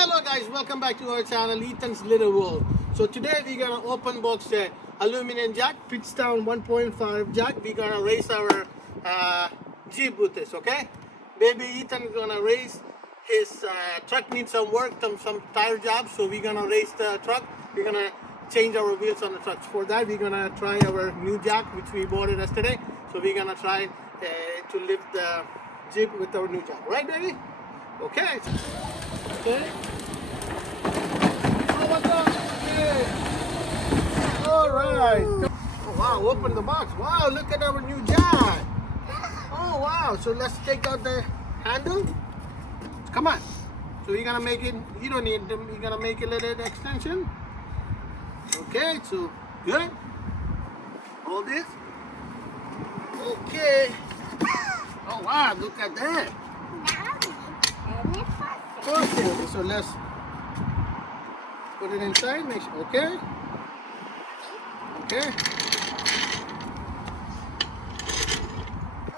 Hello guys, welcome back to our channel Ethan's Little World. So today we're gonna open box the aluminum jack, Pittsburgh 1.5 jack. We're gonna raise our Jeep with this, okay? Baby Ethan is gonna raise his truck, needs some work, some tire jobs, so we're gonna raise the truck. We're gonna change our wheels on the truck. For that we're gonna try our new jack which we bought it yesterday. So we're gonna try to lift the Jeep with our new jack, right baby? Okay. Okay. Oh, what's up? Okay. All right. Oh, wow, open the box. Wow, look at our new jack. Oh, wow. So let's take out the handle. Come on. So you're going to make it, you don't need them. You're going to make a little extension. Okay, so good. Hold this. Okay. Oh, wow, look at that. Okay, so let's put it inside. Make sure, okay. Okay.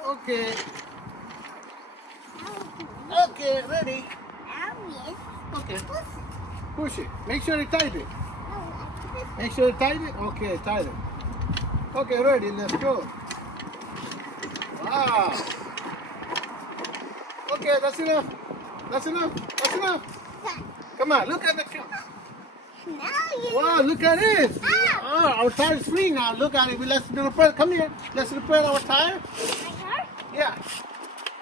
Okay. Okay, ready. Okay. Push it. Make sure you tight it. Make sure you tight it. Okay, tight it. Okay, ready. Let's go. Wow. Okay, that's enough. That's enough. That's enough. Come on, look at the car. Wow, look at it. Oh, our tire is free now. Look at it. Let's repair. Come here. Let's repair our tire. My car? Yeah.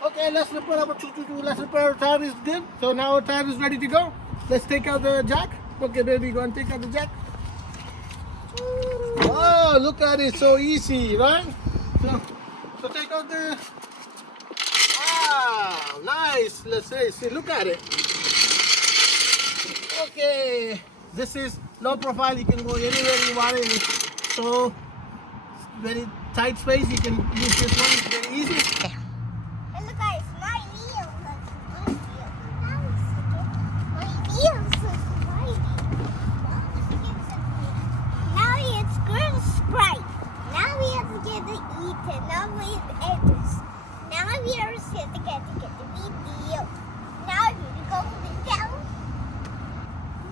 Okay, let's repair our let's repair our tire is good. So now our tire is ready to go. Let's take out the jack. Okay, baby, go and take out the jack. Oh, look at it. So easy, right? So take out the. Wow, nice. Let's see, look at it. Okay, this is low profile. You can go anywhere you want it. So very tight space. You can use this one. It's very easy. And look at it's my wheel. My wheels is my wheel. Now it's green Sprite. Now we have to get the Ethan. Now we have Edwards. Now we are set to get the video. Now you go down.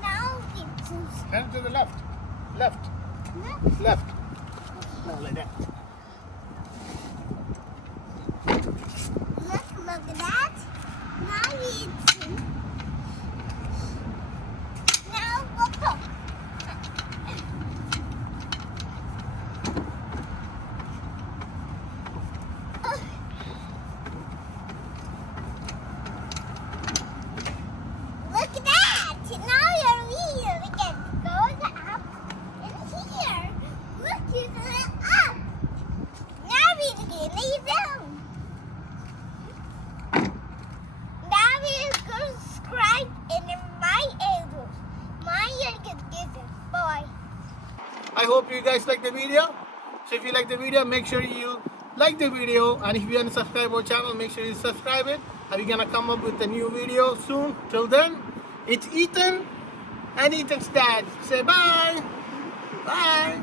Now it's Hand to the left. Left. Left. No, like that. Look at that. Now it's now go. Look at that! Now your wheel again goes up and here. Look, it's up. Now we can lay down. Now we go subscribe in my able. My can get it. Bye. I hope you guys like the video. So if you like the video, make sure you like the video, and if you haven't subscribed our channel, make sure you subscribe it. And we're gonna come up with a new video soon. Till then, it's Ethan and Ethan's dad. Say bye. Bye.